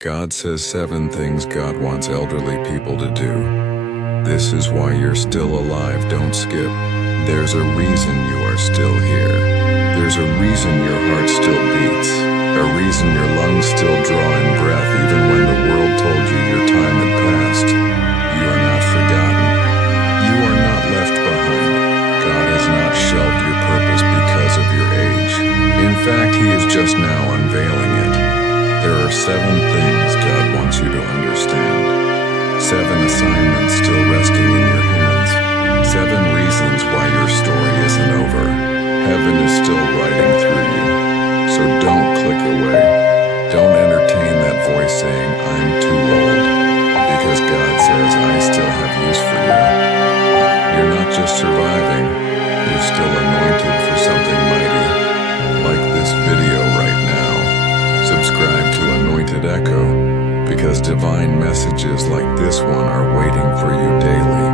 God says 7 things God wants elderly people to do. This is why you're still alive, don't skip. There's a reason you are still here. There's a reason your heart still beats. A reason your lungs still draw in breath even when the world told you your time had passed. You are not forgotten. You are not left behind. God has not shelved your purpose because of your age. In fact, He is just now unveiling it. There are 7 things God wants you to understand. 7 assignments still resting in your hands. 7 reasons why your story isn't over. Heaven is still writing through you. So don't click away. Don't entertain that voice saying, I'm too old. Because God says, I still have use for you. You're not just surviving, you're still anointed for something mighty. Like this video right now. Subscribe to Anointed Echo, because divine messages like this one are waiting for you daily.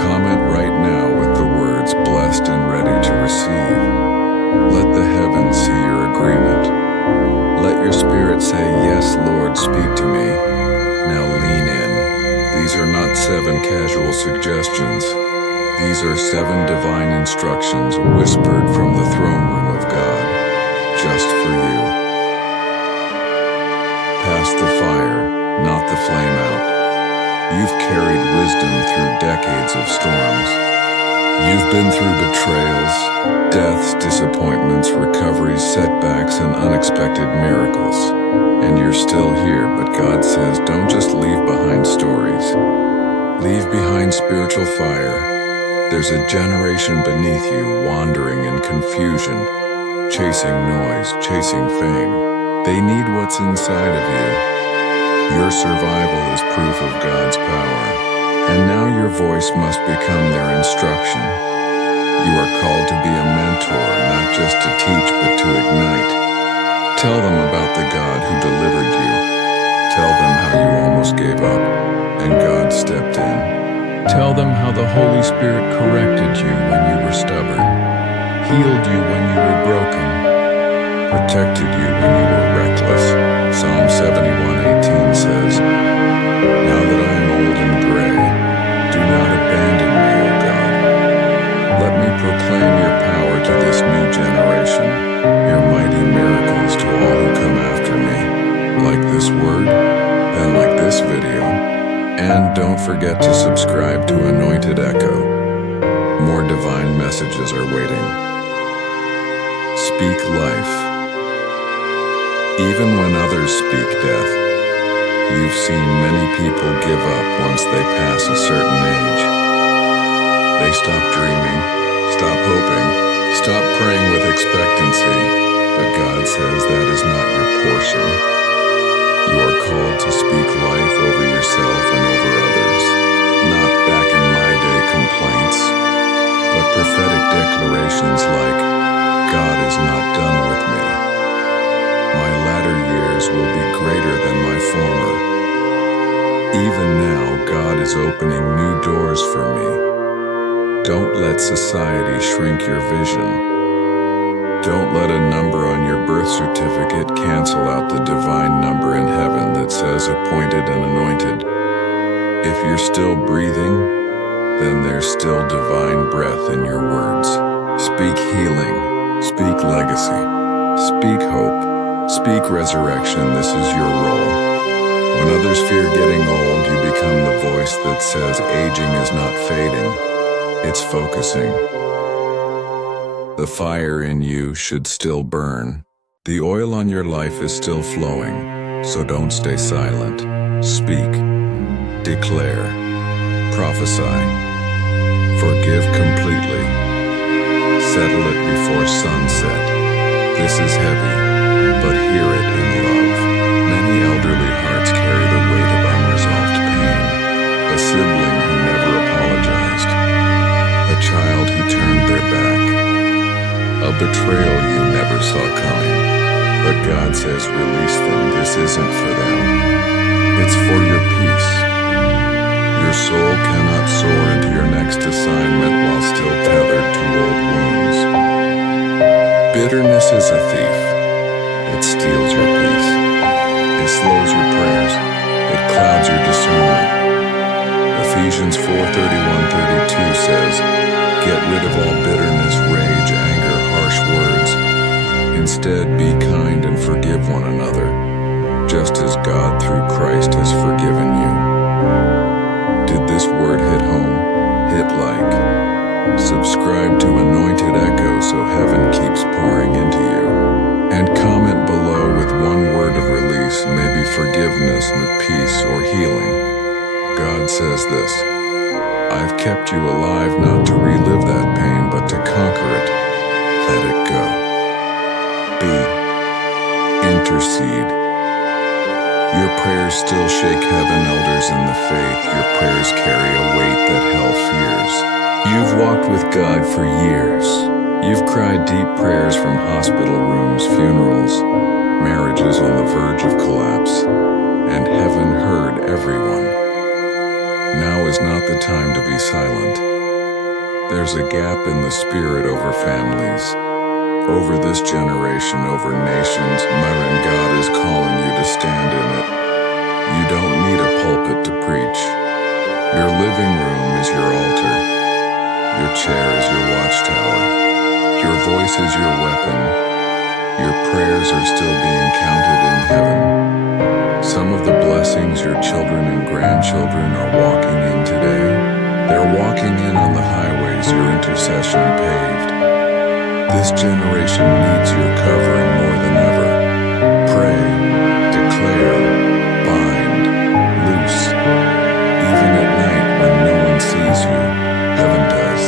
Comment right now with the words blessed and ready to receive. Let the heavens see your agreement. Let your spirit say, yes, Lord, speak to me. Now lean in. These are not 7 casual suggestions. These are 7 divine instructions whispered from the throne room of God, just for you. Pass the fire, not the flame out. You've carried wisdom through decades of storms. You've been through betrayals, deaths, disappointments, recoveries, setbacks, and unexpected miracles. And you're still here, but God says, don't just leave behind stories. Leave behind spiritual fire. There's a generation beneath you wandering in confusion, chasing noise, chasing fame. They need what's inside of you. Your survival is proof of God's power. And now your voice must become their instruction. You are called to be a mentor, not just to teach, but to ignite. Tell them about the God who delivered you. Tell them how you almost gave up, and God stepped in. Tell them how the Holy Spirit corrected you when you were stubborn, healed you when you were broken, protected you when you were reckless. Psalm 71:18 says, now that I am old and gray, do not abandon me, O God. Let me proclaim your power to this new generation, your mighty miracles to all who come after me. Like this word, then like this video. And don't forget to subscribe to Anointed Echo. More divine messages are waiting. Speak life. Even when others speak death, you've seen many people give up once they pass a certain age. They stop dreaming, stop hoping, stop praying with expectancy, but God says that is not your portion. You are called to speak life over yourself and over others, not back in my day complaints, but prophetic declarations like, God is not done with me. My latter years will be greater than my former. Even now, God is opening new doors for me. Don't let society shrink your vision. Don't let a number on your birth certificate cancel out the divine number in heaven that says appointed and anointed. If you're still breathing, then there's still divine breath in your words. Speak healing, speak legacy, speak hope. Speak resurrection, this is your role. When others fear getting old, you become the voice that says aging is not fading, it's focusing. The fire in you should still burn. The oil on your life is still flowing, so don't stay silent. Speak, declare, prophesy, forgive completely, settle it before sunset. This is heavy, but hear it in love. Many elderly hearts carry the weight of unresolved pain. A sibling who never apologized. A child who turned their back. A betrayal you never saw coming. But God says release them, this isn't for them. It's for your peace. Your soul cannot soar into your next assignment while still tethered to old wounds. Bitterness is a thief. It steals your peace. It slows your prayers. It clouds your discernment. Ephesians 4:31-32 says, "Get rid of all bitterness, rage, anger, harsh words. Instead, be kind and forgive one another, just as God through Christ has forgiven you." Did this word hit home? Hit like. Subscribe to Anointed Echo so heaven keeps pouring into you. And comment below with one word of release, maybe forgiveness, peace, or healing. God says this: "I've kept you alive not to relive that pain, but to conquer it. Let it go." B. Intercede. Your prayers still shake heaven, elders in the faith. Your prayers carry a weight that hell fears. You've walked with God for years. You've cried deep prayers from hospital rooms, funerals, marriages on the verge of collapse, and heaven heard everyone. Now is not the time to be silent. There's a gap in the spirit over families, over this generation, over nations. And God is calling you to stand in it. You don't need a pulpit to preach. Your living room is your altar. Your chair is your watchtower. Your voice is your weapon. Your prayers are still being counted in heaven. Some of the blessings your children and grandchildren are walking in today, they're walking in on the highways your intercession paved. This generation needs your covering more than ever. Pray, declare, bind, loose. Even at night when no one sees you, heaven does.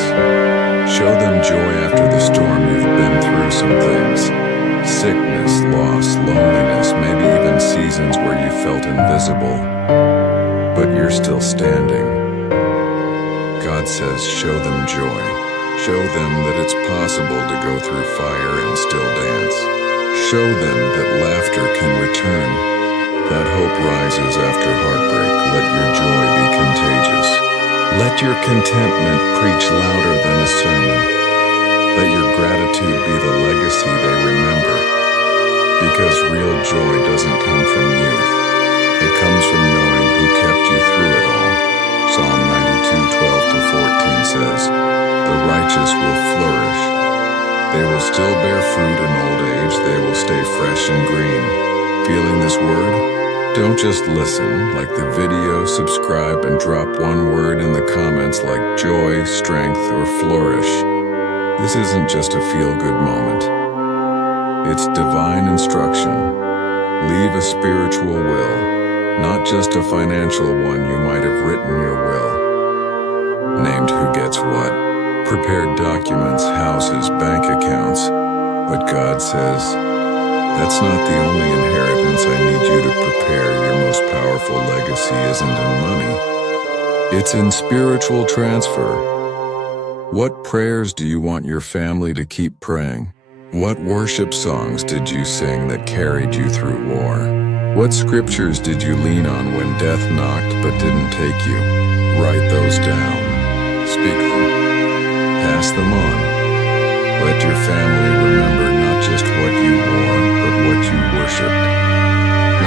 Show them joy after the storm. You've been through some things. Sickness, loss, loneliness, maybe even seasons where you felt invisible. But you're still standing. God says, show them joy. Show them that it's possible to go through fire and still dance. Show them that laughter can return, that hope rises after heartbreak. Let your joy be contagious. Let your contentment preach louder than a sermon. Let your gratitude be the legacy they remember. Because real joy doesn't come from youth. It comes from knowing who kept you through it all. Psalm 92:12-14 says, "The righteous will flourish. They will still bear fruit in old age. They will stay fresh and green." Feeling this word? Don't just listen. Like the video, subscribe, and drop one word in the comments like joy, strength, or flourish. This isn't just a feel-good moment. It's divine instruction. Leave a spiritual will, not just a financial one. You might have written your will, named who gets what, prepared documents, houses, bank accounts. But God says, that's not the only inheritance I need you to prepare. Your most powerful legacy isn't in money. It's in spiritual transfer. What prayers do you want your family to keep praying? What worship songs did you sing that carried you through war? What scriptures did you lean on when death knocked but didn't take you? Write those down. Speak them. Pass them on. Let your family remember not just what you wore, but what you worshiped.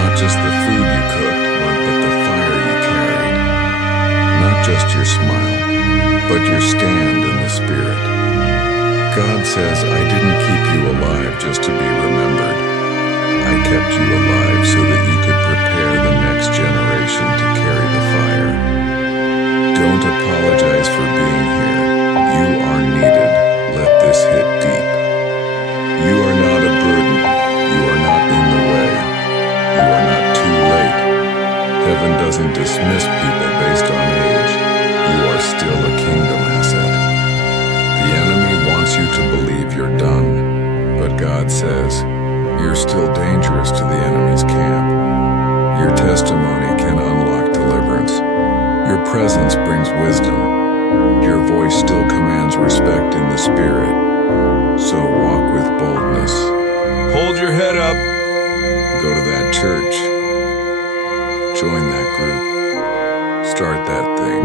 Not just the food you cooked, but the fire you carried. Not just your smile, but your stand in the Spirit. God says, I didn't keep you alive just to be remembered. I kept you alive so that you could prepare the next generation to carry the fire. Don't apologize for being here. You are needed. Let this hit deep. You are not a burden. You are not in the way. You are not too late. Heaven doesn't dismiss people based on age. You are still a kingdom asset. The enemy wants you to believe you're done, but God says, you're still dangerous to the enemy's camp. Your testimony can unlock deliverance. Your presence brings wisdom. Your voice still commands respect in the Spirit. So walk with boldness. Hold your head up. Go to that church. Join that group. Start that thing.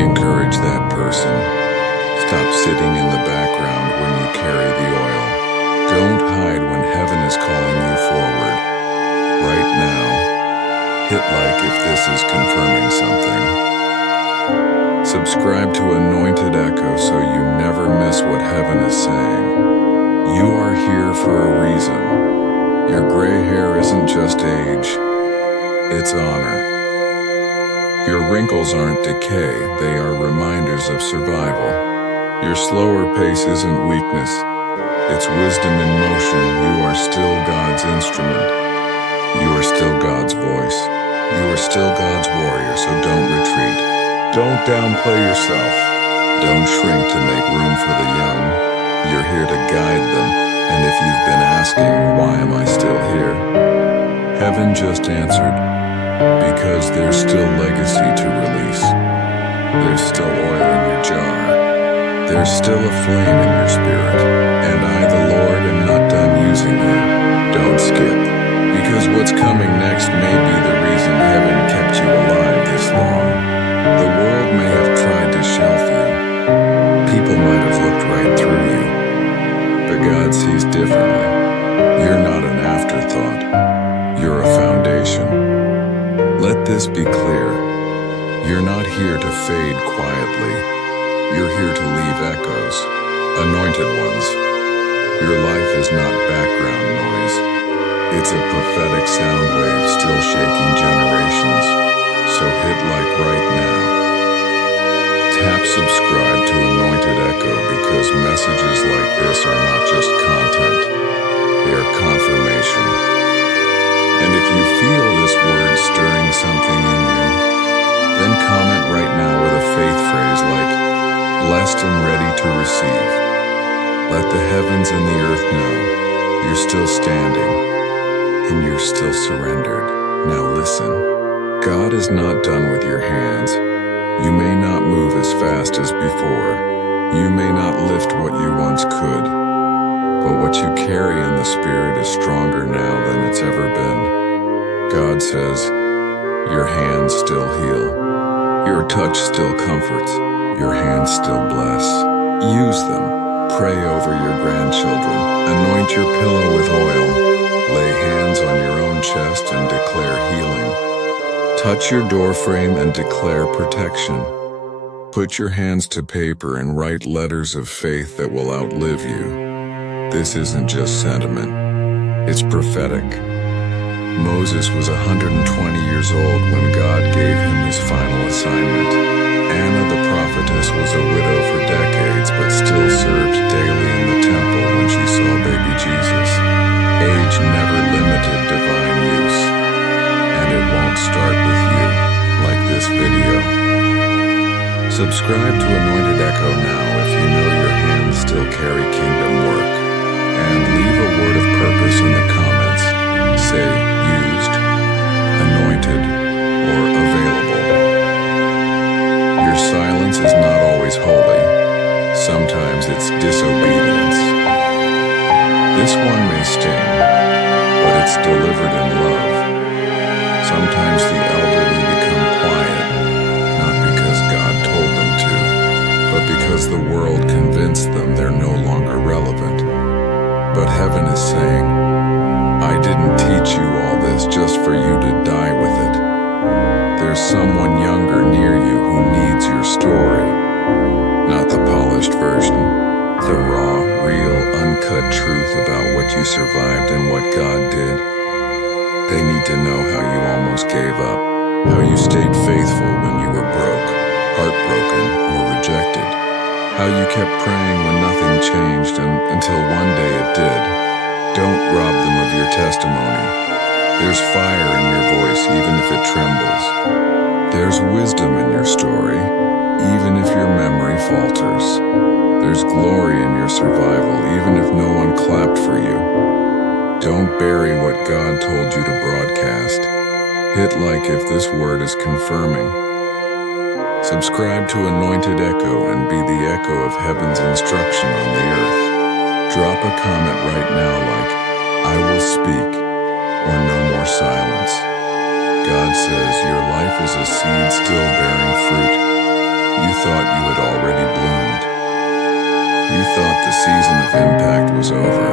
Encourage that person. Stop sitting in the background when you carry the oil. Don't hide when heaven is calling you forward. Right now, is confirming something. Subscribe to Anointed Echo so you never miss what heaven is saying. You are here for a reason. Your gray hair isn't just age, it's honor. Your wrinkles aren't decay, they are reminders of survival. Your slower pace isn't weakness, it's wisdom in motion. You are still God's instrument. You are still God's voice. You are still God's warrior, so don't retreat. Don't downplay yourself. Don't shrink to make room for the young. You're here to guide them, and if you've been asking, why am I still here? Heaven just answered, because there's still legacy to release. There's still oil in your jar. There's still a flame in your spirit, and I, the Lord, am not done using you. Don't skip, because what's coming next may be the reason heaven kept you alive this long. The world may have tried to shelf you. People might have looked right through you, but God sees differently. You're not an afterthought. You're a foundation. Let this be clear. You're not here to fade quietly. You're here to leave echoes, anointed ones. Your life is not background noise. It's a prophetic sound wave still shaking generations. So hit like right now. Tap subscribe to Anointed Echo because messages like this are not just content. They are confirmation. And if you feel this word stirring something in you, then comment right now with a faith phrase like, blessed and ready to receive. Let the heavens and the earth know you're still standing and you're still surrendered. Now listen, God is not done with your hands. You may not move as fast as before. You may not lift what you once could, but what you carry in the Spirit is stronger now than it's ever been. God says, your hands still heal. Your touch still comforts. Your hands still bless. Use them. Pray over your grandchildren. Anoint your pillow with oil. Lay hands on your own chest and declare healing. Touch your doorframe and declare protection. Put your hands to paper and write letters of faith that will outlive you. This isn't just sentiment. It's prophetic. Moses was 120 years old when God gave him his final assignment. Anna the prophetess was a widow for decades but still served daily in the temple when she saw baby Jesus. Age never limited divine use, and it won't start with you, like this video. Subscribe to Anointed Echo now if you know your hands still carry kingdom work, and leave a word of purpose in the comments. Say used, anointed, or available. Your silence is not always holy. Sometimes it's disobedience. This one may sting, but it's delivered in love. Sometimes the elderly become quiet, not because God told them to, but because the world convinced them they're no longer relevant. But heaven is saying, I didn't teach you all this just for you to die with it. There's someone younger near you who needs your story, not the polished version, the raw, real, uncut truth about what you survived and what God did. They need to know how you almost gave up, how you stayed faithful when you were broke, heartbroken, or rejected, how you kept praying when nothing changed until one day it did. Don't rob them of your testimony. There's fire in your voice even if it trembles. There's wisdom in your story, even if your memory falters. There's glory in your survival, even if no one clapped for you. Don't bury what God told you to broadcast. Hit like if this word is confirming. Subscribe to Anointed Echo and be the echo of heaven's instruction on the earth. Drop a comment right now like, I will speak, or no more silence. God says your life is a seed still bearing fruit. You thought you had already bloomed. You thought the season of impact was over.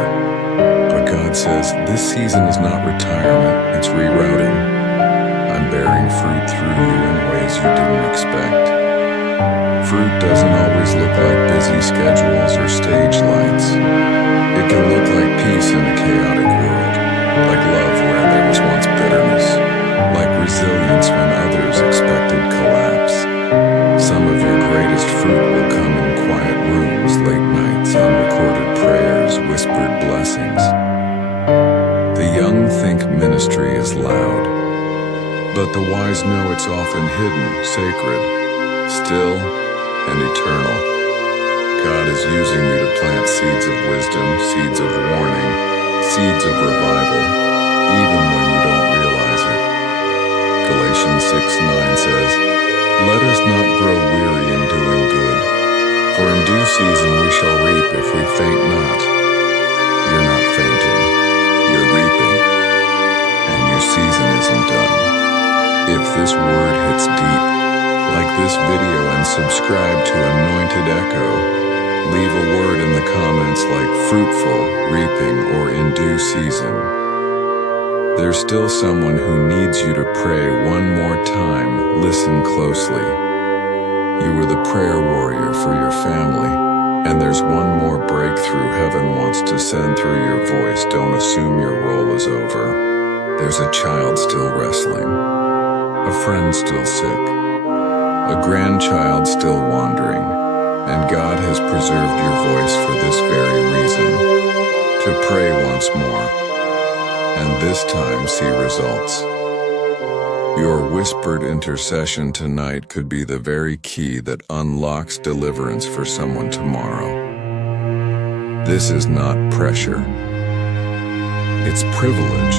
But God says this season is not retirement, it's rerouting. I'm bearing fruit. fruit through you in ways you didn't expect. Fruit doesn't always look like busy schedules or stage lights. It can look like peace in a chaotic world, like love where there was once bitterness, like resilience when others expected collapse. Some of your greatest fruit will come in quiet rooms, late nights, unrecorded prayers, whispered blessings. The young think ministry is loud, but the wise know it's often hidden, sacred, still, and eternal. God is using you to plant seeds of wisdom, seeds of warning, seeds of revival, even when you don't realize it. Galatians 6:9 says, "Let us not grow weary in doing good, for in due season we shall reap if we faint not." You're not fainting, you're reaping, and your season isn't done. If this word hits deep, like this video and subscribe to Anointed Echo. Leave a word in the comments like fruitful, reaping, or in due season. There's still someone who needs you to pray one more time. Listen closely. You were the prayer warrior for your family, and there's one more breakthrough heaven wants to send through your voice. Don't assume your role is over. There's a child still wrestling, a friend still sick, a grandchild still wandering, and God has preserved your voice for this very reason, to pray once more, and this time see results. Your whispered intercession tonight could be the very key that unlocks deliverance for someone tomorrow. This is not pressure. It's privilege.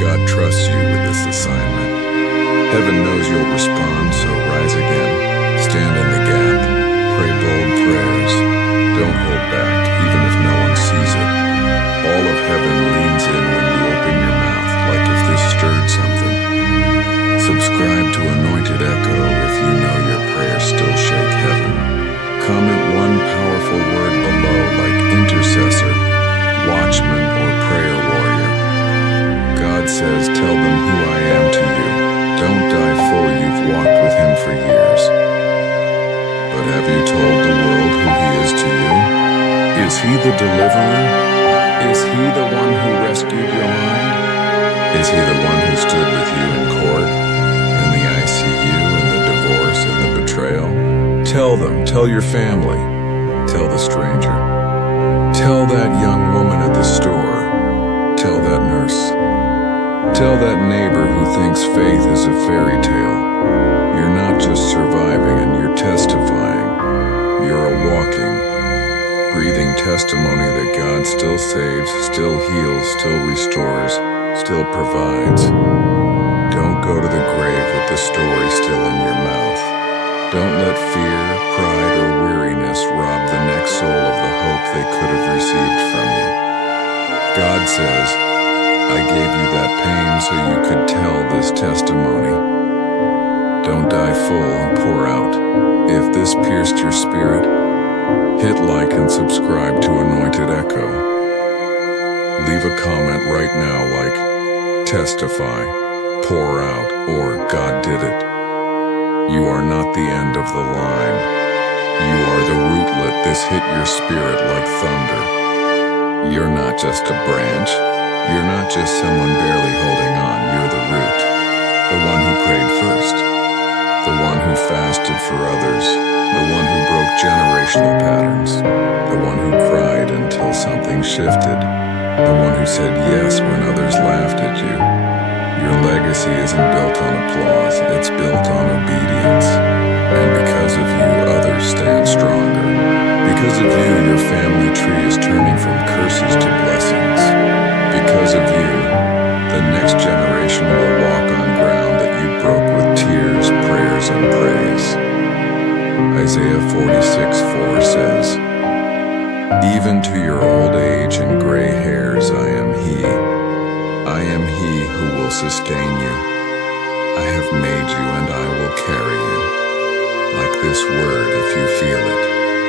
God trusts you with this assignment. Heaven knows you'll respond, so rise again. Stand in the gap. Pray bold prayers. Don't hold back, even if no one sees it. All of heaven leans in when you open your mouth, like if this stirred something. Subscribe to Anointed Echo if you know your prayers still shake heaven. Comment one powerful word below, like intercessor, watchman, or prayer warrior. God says, tell them who I am to you. Don't die full, you've walked with him for years. But have you told the world who he is to you? Is he the deliverer? Is he the one who rescued your mind? Is he the one who stood with you in court, in the ICU, in the divorce, in the betrayal? Tell them, tell your family, tell the stranger. Tell that young woman at the store, tell that nurse. Tell that neighbor who thinks faith is a fairy tale. You're not just surviving and you're testifying. You're a walking, breathing testimony that God still saves, still heals, still restores, still provides. Don't go to the grave with the story still in your mouth. Don't let fear, pride, or weariness rob the next soul of the hope they could have received from you. God says, I gave you that pain so you could tell this testimony. Don't die full and pour out. If this pierced your spirit, hit like and subscribe to Anointed Echo. Leave a comment right now like testify, pour out, or God did it. You are not the end of the line. You are the rootlet. This hit your spirit like thunder. You're not just a branch. You're not just someone barely holding on. You're the root. The one who prayed first. The one who fasted for others. The one who broke generational patterns. The one who cried until something shifted. The one who said yes when others laughed at you. Your legacy isn't built on applause, it's built on obedience. And because of you, others stand stronger. Because of you, your family tree is turning from curses to blessings. Because of you, the next generation will walk on ground that you broke with tears, prayers, and praise. Isaiah 46:4 says, even to your old age and gray hairs I am he. I am he who will sustain you. I have made you and I will carry you. Like this word if you feel it.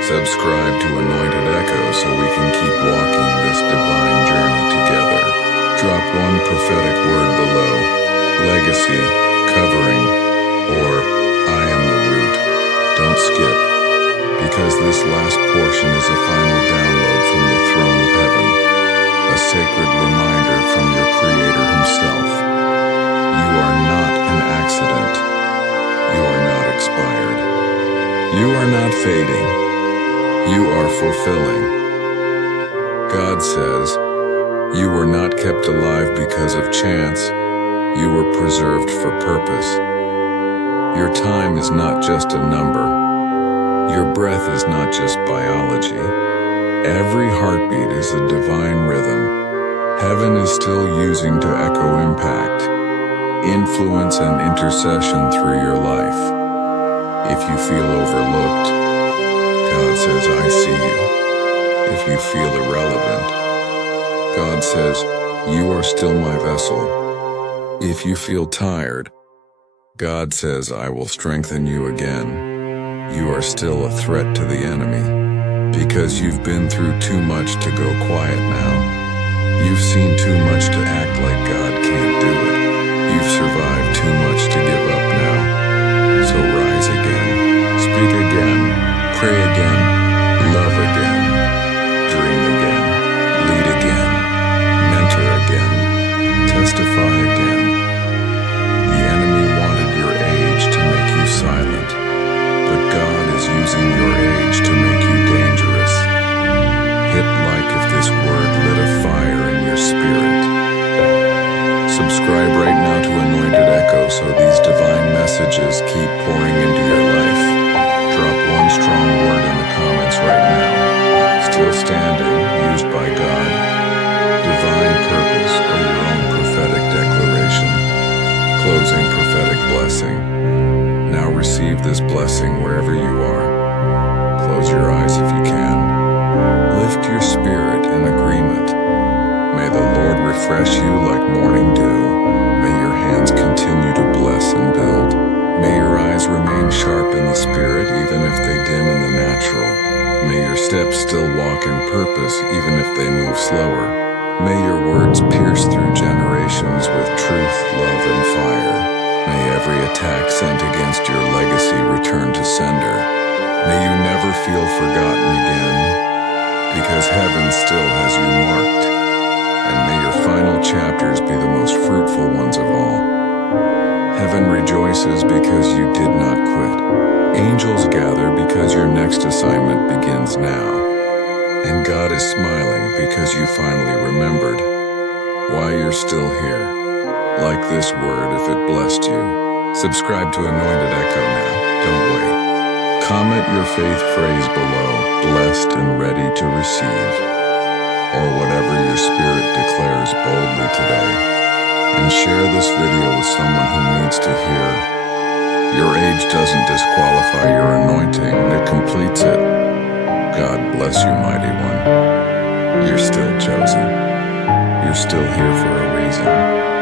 Subscribe to Anointed Echo so we can keep walking this divine journey together. Drop one prophetic word below. Legacy, covering, because this last portion is a final download from the throne of heaven, a sacred reminder from your Creator Himself. You are not an accident. You are not expired. You are not fading. You are fulfilling. God says, you were not kept alive because of chance. You were preserved for purpose. Your time is not just a number. Your breath is not just biology. Every heartbeat is a divine rhythm. Heaven is still using to echo impact, influence, and intercession through your life. If you feel overlooked, God says, I see you. If you feel irrelevant, God says, you are still my vessel. If you feel tired, God says, I will strengthen you again. You are still a threat to the enemy, because you've been through too much to go quiet now. You've seen too much to act like God can't do it. You've survived too much to give up now. So rise again, speak again, pray again, love again. Dream again, lead again, mentor again, testify again. The enemy wanted your age to make you silent, but God is using your age to make you dangerous. Hit like if this word lit a fire in your spirit. Subscribe right now to Anointed Echo so these divine messages keep pouring into your life. Drop one strong word in the comments right now. Still standing, used by God, divine purpose, or your own prophetic declaration. Closing prophetic blessing. Now receive this blessing wherever you are. Close your eyes if you can. Lift your spirit in agreement. May the Lord refresh you like morning dew. May your hands continue to bless and build. May your eyes remain sharp in the spirit even if they dim in the natural. May your steps still walk in purpose even if they move slower. May your words pierce through generations with truth, love, and fire. May every attack sent against your legacy return to sender. May you never feel forgotten again, because heaven still has you marked. And may your final chapters be the most fruitful ones of all. Heaven rejoices because you did not quit. Angels gather because your next assignment begins now. And God is smiling because you finally remembered why you're still here. Like this word if it blessed you. Subscribe to Anointed Echo now. Don't wait. Comment your faith phrase below, blessed and ready to receive. Or whatever your spirit declares boldly today. And share this video with someone who needs to hear. Your age doesn't disqualify your anointing, it completes it. God bless you, mighty one. You're still chosen. You're still here for a reason.